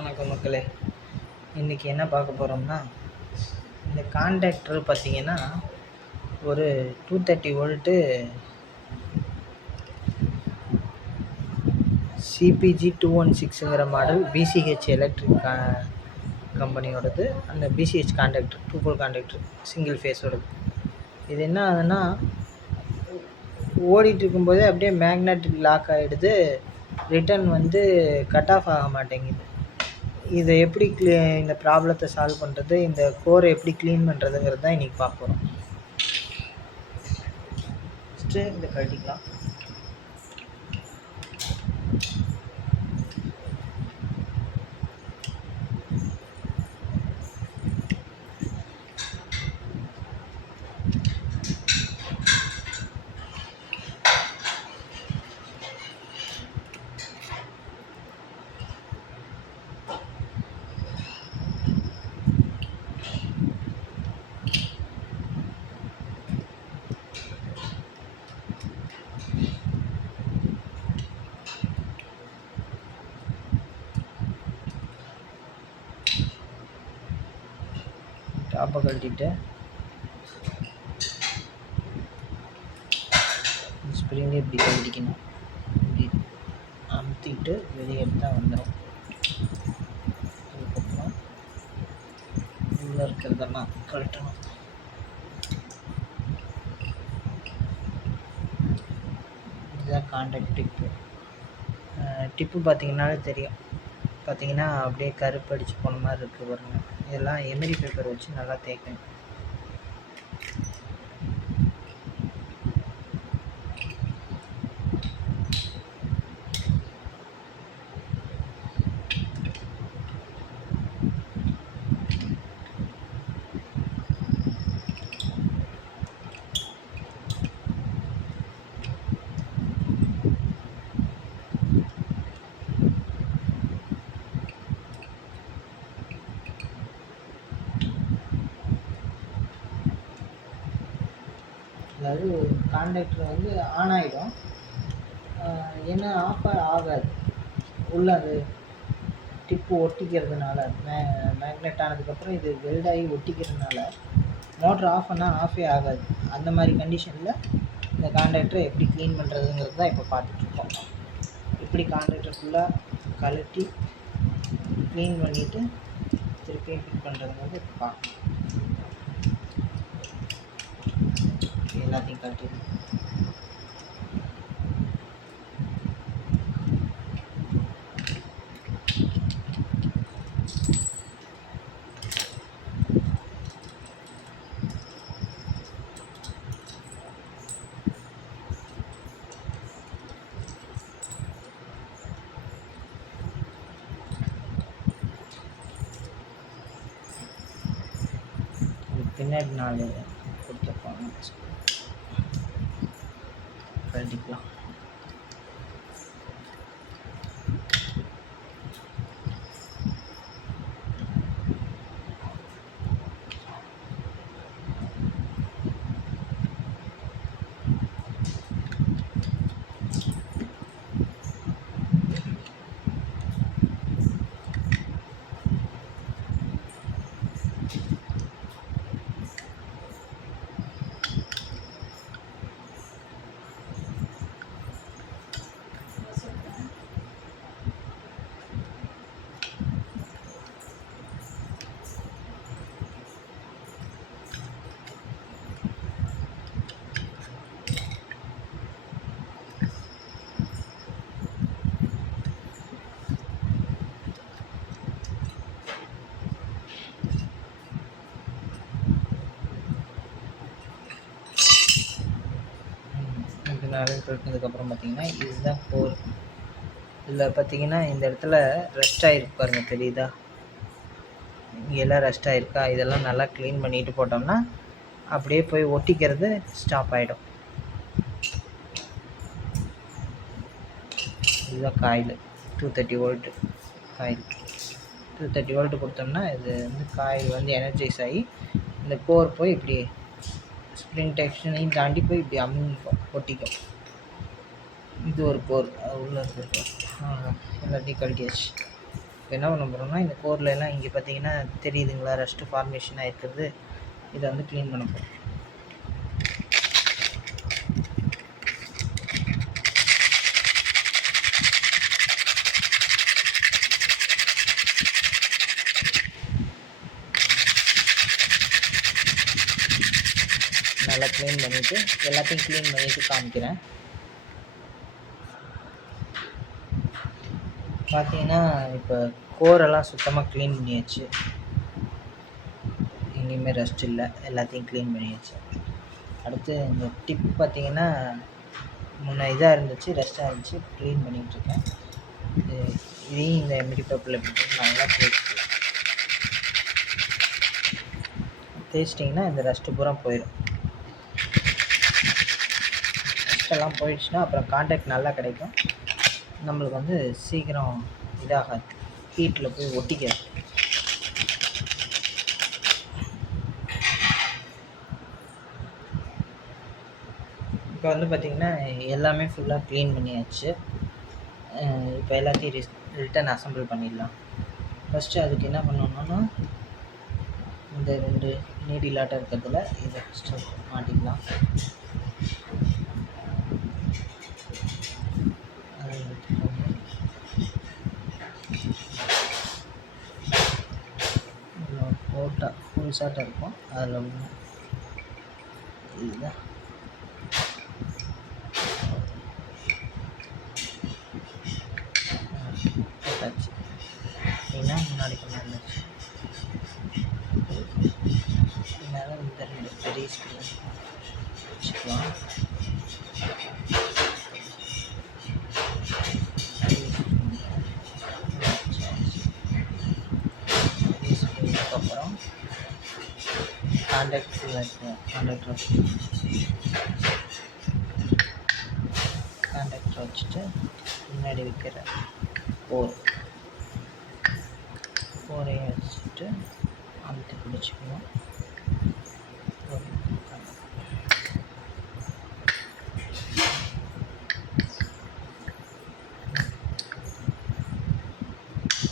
வணக்கம் மக்களே. இன்றைக்கி என்ன பார்க்க போகிறோம்னா, இந்த கான்டாக்டர் பார்த்திங்கன்னா ஒரு 230 வோல்ட்டு சிபிஜி 216ங்கிற மாடல் பிசிஹெச் எலக்ட்ரிக் கம்பெனியோடது. அந்த BCH contactor 2 pole contactor single ஃபேஸோடது. இது என்ன ஆகுதுன்னா, ஓடிட்டு இருக்கும்போதே அப்படியே மேக்னெட்டிக் லாக் ஆகிடுது. ரிட்டன் கட் ஆஃப் ஆக மாட்டேங்குது. இதை எப்படி இந்த ப்ராப்ளத்தை சால்வ் பண்ணுறது, இந்த கோரை எப்படி க்ளீன் பண்ணுறதுங்கிறது தான் இன்றைக்கி பார்க்க போகிறோம். ஃபஸ்ட்டு இந்த கழட்டிக்கலாம். டாப்பை கழட்டிட்டு ஸ்ப்ரிங்கை இப்படி கழட்டிக்கணும். இப்படி அமுத்திட்டு வெளியே எடுத்தால் வந்துடும். அதுக்கப்புறம் உள்ளே இருக்கிறதெல்லாம் கழட்டணும். இதுதான் கான்டாக்ட் டிப்பு பார்த்திங்கனாலே தெரியும். பார்த்திங்கன்னா அப்படியே கருப்படிச்சு போன மாதிரி இருக்குது பாருங்கள். இதெல்லாம் எமரி பேப்பர் வச்சு நல்லா தேய்க்கணும். அதாவது கான்டாக்டர் ஆன் ஆகிடும். ஏன்னா ஆஃப் ஆகாது. உள்ள அது டிப்பு ஒட்டிக்கிறதுனால, மேக்னெட் ஆனதுக்கப்புறம் இது வெல்டாகி ஒட்டிக்கிறதுனால மோட்ரு ஆஃப் பண்ணால் ஆஃபே ஆகாது. அந்த மாதிரி கண்டிஷனில் இந்த கான்டாக்டரை எப்படி க்ளீன் பண்ணுறதுங்கிறது தான் இப்போ பார்த்துட்ருக்கோம். எப்படி கான்டாக்டர் ஃபுல்லாக கழட்டி க்ளீன் பண்ணிவிட்டு திருப்பியும் ஃபிட் பண்ணுறதுங்கிறது இப்போ பார்க்கணும். எல்லாத்தையும் கழட்டிடணும். பின்னாடி 4 கொடுத்துருப்பாங்க, கழட்டிக்கலாம். கழட்டினதுக்கப்புறம் பார்த்திங்கன்னா இதுதான் கோர். இதில் பார்த்திங்கன்னா இந்த இடத்துல ரெஸ்ட் ஆகிருக்கு பாருங்கள், தெரியுதா? இங்கெல்லாம் ரெஸ்ட் ஆகிருக்கா? இதெல்லாம் நல்லா க்ளீன் பண்ணிட்டு போட்டோம்னா அப்படியே போய் ஒட்டிக்கிறது ஸ்டாப் ஆகிடும். இதுதான் காயில் 230 வோல்ட்டு காயில். 230 வோல்ட்டு கொடுத்தோம்னா இது காயில் எனர்ஜைஸ் ஆகி இந்த கோர் போய் இப்படி ஸ்ப்ரிங் டெக்ஷனையும் தாண்டி போய் இப்படி அமுங்கிக்கும், ஒட்டிக்கும். இது ஒரு கோர், உள்ளே இருக்கிற கோர். எல்லாத்தையும் கழட்டியாச்சு. என்ன பண்ண போகிறோம்னா இந்த கோரில் எல்லாம் இங்கே பார்த்தீங்கன்னா தெரியுதுங்களா, ரஸ்ட்டு ஃபார்மேஷன் ஆகிருக்கிறது. இதை வந்து க்ளீன் பண்ண போகிறோம். நல்லா க்ளீன் பண்ணிவிட்டு எல்லாத்தையும் க்ளீன் பண்ணிவிட்டு காமிக்கிறேன். பார்த்தீங்கன்னா இப்போ கோரெல்லாம் சுத்தமாக க்ளீன் பண்ணியாச்சு. எங்கேயுமே ரெஸ்ட் இல்லை, எல்லாத்தையும் க்ளீன் பண்ணியாச்சு. அடுத்து இந்த டிப் பார்த்தீங்கன்னா முன்ன இதாக இருந்துச்சு, ரெஸ்ட்டாக இருந்துச்சு. க்ளீன் பண்ணிகிட்ருக்கேன். இதையும் இந்த எம்டி பேப்பரில் போட்டு நல்லா தேய்ச்சிட்டிங்கன்னா இந்த ரெஸ்ட்டு பூரா போயிடும். ரெஸ்ட்டெல்லாம் போயிடுச்சுன்னா அப்புறம் கான்டாக்ட் நல்லா கிடைக்கும். நம்மளுக்கு வந்து சீக்கிரம் இதாகாது, ஹீட்டில் போய் ஒட்டிக்காது. இப்போ வந்து பார்த்திங்கன்னா எல்லாமே ஃபுல்லாக க்ளீன் பண்ணியாச்சு. இப்போ எல்லாத்தையும் ரிட்டன் அசம்பிள் பண்ணிடலாம். ஃபஸ்ட்டு அதுக்கு என்ன பண்ணணும்னா இந்த 2 நீடிலாட்டம் இருக்கிறதுல இதை ஃபஸ்ட்டு மாட்டிக்கலாம். போட்டால் ஃபுல் ஷார்ட்டாக இருக்கும். அதில் ஒன்று இதுதான் போட்டாச்சு. ஏன்னா முன்னாடி கொண்டாந்துச்சு. அதனால இந்த 2 பெரிய ஸ்க்ரீன் வச்சுக்கலாம். அப்புறம் கான்டாக்டர் வச்சுட்டு முன்னாடி வைக்கிற கோரையை வச்சுட்டு அழுத்தி பிடிச்சிக்கணும்.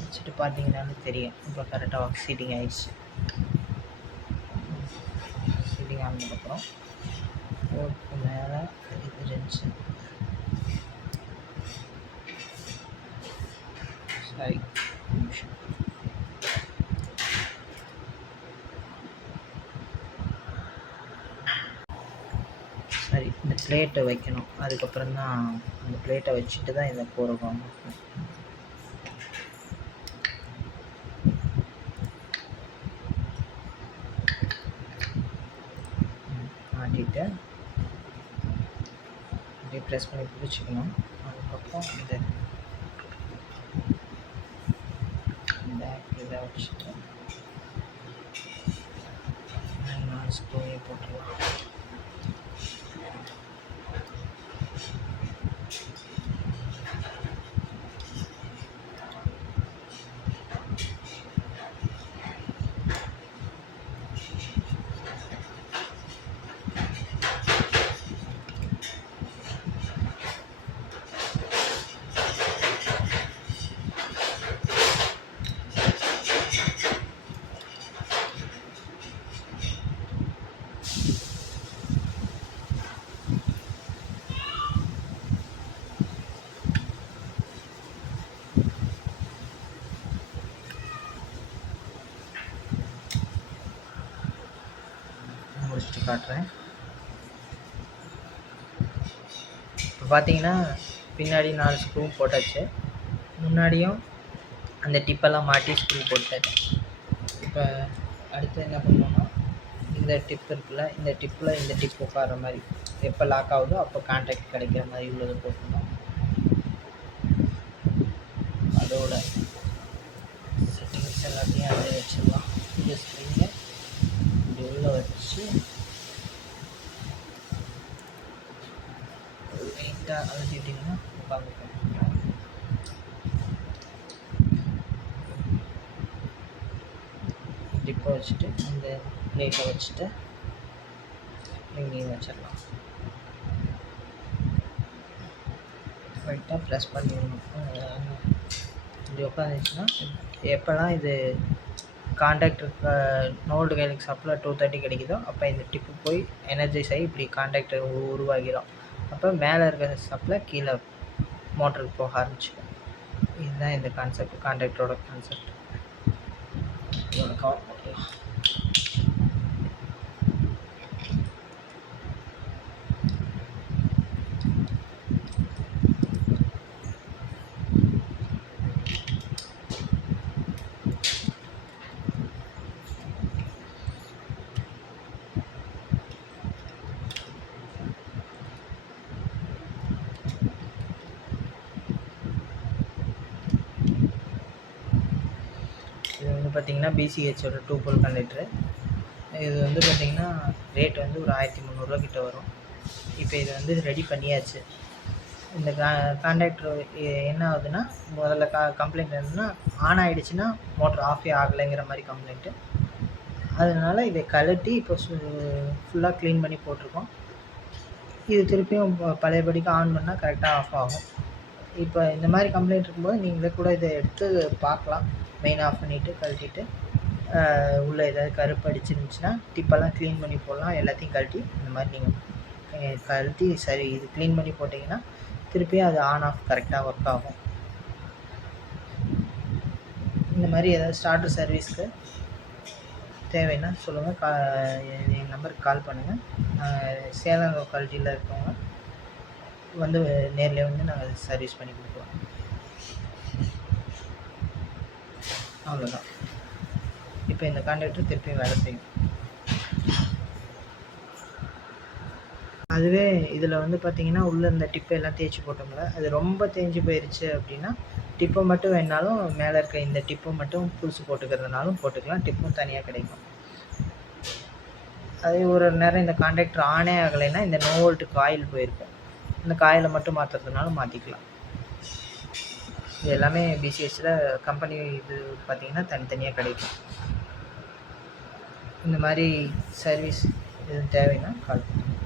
வச்சுட்டு பார்த்தீங்கன்னாலும் தெரியும் இப்போ கரெக்டாக சீட்டிங் ஆகிடுச்சு. சீட்டிங் ஆனதுக்கப்புறம் போர்க்கு மேலே இது இருந்துச்சு, சரி நிமிஷம். சரி, இந்த பிளேட்டை வைக்கணும். அதுக்கப்புறம் தான் அந்த பிளேட்டை வச்சுட்டு தான் இதை போடுவோம். மாட்டிட்டு அப்படியே ப்ரெஸ் பண்ணி பிடிச்சிக்கணும். அதுக்கப்புறம் இதை வச்சுட்டு 4 ஸ்க்ரூவை போட்டுடலாம். முடிச்சுட்டு காட்டுறேன். இப்போ பார்த்தீங்கன்னா பின்னாடி 4 ஸ்க்ரூ போட்டாச்சு. முன்னாடியும் அந்த டிப்பெல்லாம் மாட்டி ஸ்க்ரூ போட்டாச்சு. இப்போ அடுத்து என்ன பண்ணோம்னா இந்த டிப் இருக்குல்ல, இந்த டிப்பில் இந்த டிப் உட்கார மாதிரி எப்போ லாக் ஆகுதோ அப்போ கான்டாக்ட் கிடைக்கிற மாதிரி உள்ளது போட்டுருந்தோம். அதோட செட்டிங்ஸ் எல்லாத்தையும் அதில் வச்சிடலாம். இந்த ஸ்க்ரீனை இப்படி உள்ளே வச்சு லைட்டாக அழுத்திட்டிங்கன்னா உட்காந்துக்கும். டிப்பை வச்சுட்டு இந்த பிளேட்டை வச்சுட்டு இங்கேயும் வச்சிடலாம். லைட்டாக ப்ரெஸ் பண்ணிடணும். இப்படி உட்காந்துச்சுன்னா எப்போல்லாம் இது காண்டாக்டர் நோல்டு கைலக்ஸ் சப்பில் 230 கிடைக்குதோ அப்போ இந்த டிப்பு போய் எனர்ஜைஸ் ஆகி இப்படி காண்டாக்டர் உருவாகிடும். அப்போ மேலே இருக்கிற சப்பில் கீழே மோட்டருக்கு போக ஆரம்பிச்சிடும். இதுதான் இந்த கான்செப்ட், காண்டாக்டரோட கான்செப்ட். இதோட கவர் போட்டுக்கலாம். இது வந்து பார்த்திங்கன்னா பிசிஹெச்சோட 2 போல் கண்டக்டரு. இது வந்து பார்த்திங்கன்னா ரேட் வந்து ஒரு 1300 கிட்ட வரும். இப்போ இது வந்து ரெடி பண்ணியாச்சு. இந்த காண்டாக்டர் என்ன ஆகுதுன்னா, முதல்ல கம்ப்ளைண்ட் என்னன்னா, ஆன் ஆகிடுச்சுன்னா மோட்டர் ஆஃபே ஆகலைங்கிற மாதிரி கம்ப்ளைண்ட்டு. அதனால் இதை கழட்டி இப்போ ஃபுல்லாக க்ளீன் பண்ணி போட்டிருக்கோம். இது திருப்பியும் பழையபடிக்கு ஆன் பண்ணால் கரெக்டாக ஆஃப் ஆகும். இப்போ இந்த மாதிரி கம்ப்ளைண்ட் இருக்கும்போது நீங்களே கூட இதை எடுத்து பார்க்கலாம். மெயின் ஆஃப் பண்ணிவிட்டு கழட்டிட்டு உள்ளே ஏதாவது கருப்பு அடிச்சிருந்துச்சுன்னா டிப்பெல்லாம் க்ளீன் பண்ணி போடலாம். எல்லாத்தையும் கழட்டி இந்த மாதிரி நீங்கள் கழட்டி சரி இது க்ளீன் பண்ணி போட்டிங்கன்னா திருப்பியும் அது ஆன் ஆஃப் கரெக்டாக ஒர்க் ஆகும். இந்த மாதிரி ஏதாவது ஸ்டார்டர் சர்வீஸ்க்கு தேவைன்னா சொல்லுங்கள். என் நம்பருக்கு கால் பண்ணுங்கள். சேலம் லோக்காலிட்டியில் இருக்கவங்க வந்து நேரில் வந்து நாங்கள் சர்வீஸ் பண்ணி கொடுக்குறோம். அவ்வளோதான். இப்போ இந்த காண்டாக்டர் திருப்பியும் வேலை செய்யும். அதுவே இதில் வந்து பார்த்திங்கன்னா உள்ளே இந்த டிப்பை எல்லாம் தேய்ச்சி போட்டோம்ல, அது ரொம்ப தேஞ்சு போயிடுச்சு அப்படின்னா டிப்பை மட்டும் வேணாலும் மேலே இருக்க இந்த டிப்பை மட்டும் புதுசு போட்டுக்கிறதுனாலும் போட்டுக்கலாம். டிப்பும் தனியாக கிடைக்கும். அதே ஒரு நேரம் இந்த காண்டாக்டர் ஆனே ஆகலைன்னா இந்த நோ வோல்ட் காயில் போயிருக்கும். இந்த காயிலை மட்டும் மாற்றுறதுனாலும் மாற்றிக்கலாம். இது எல்லாமே பிசிஹெச்சில் கம்பெனி இது பார்த்திங்கன்னா தனித்தனியாக கிடைக்கும். இந்த மாதிரி சர்வீஸ் எதுவும் தேவைன்னா கால் பண்ணுங்கள்.